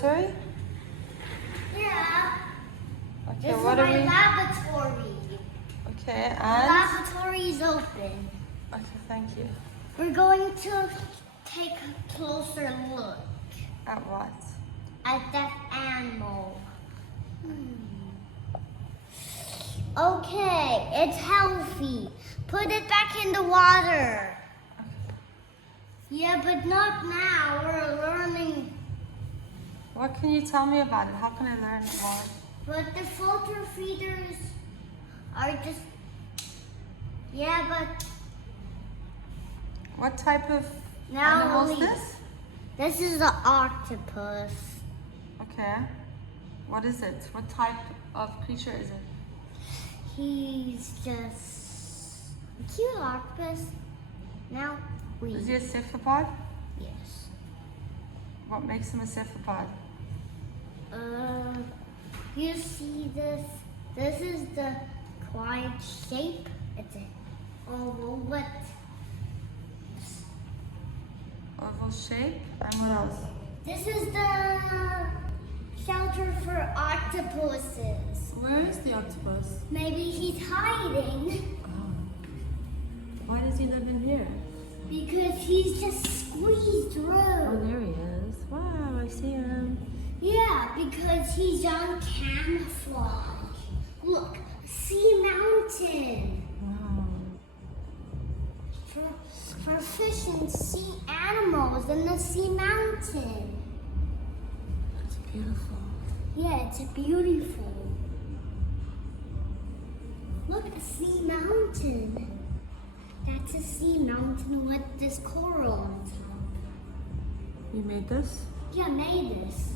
laboratory? Yeah. Okay, This is what are my we? laboratory. Okay, The and? laboratory is open. Okay, thank you. We're going to take a closer look At what? at that animal. Okay, it's healthy. Put it back in the water. Yeah, but not now. We're learning. What can you tell me about it? How can I learn more? But the filter feeders are just... Yeah, but... What type of Now animal is leave. this? This is an octopus. Okay. What is it? What type of creature is it? He's just a cute octopus. Now we... Is he a cephalopod? Yes. What makes him a cephalopod? You see this? This is the quiet shape. It's an oval, but Oval shape. And what else? this is the shelter for octopuses. Where is the octopus? Maybe he's hiding Why does he live in here? because he's just squeezed through. Oh, there he is. Wow, I see him. Yeah, because he's on camouflage. Look, sea mountain. Wow. For fish and sea animals in the sea mountain. That's beautiful. Yeah, it's beautiful. Look, a sea mountain. That's a sea mountain with this coral on top. You made this? Yeah, I made this.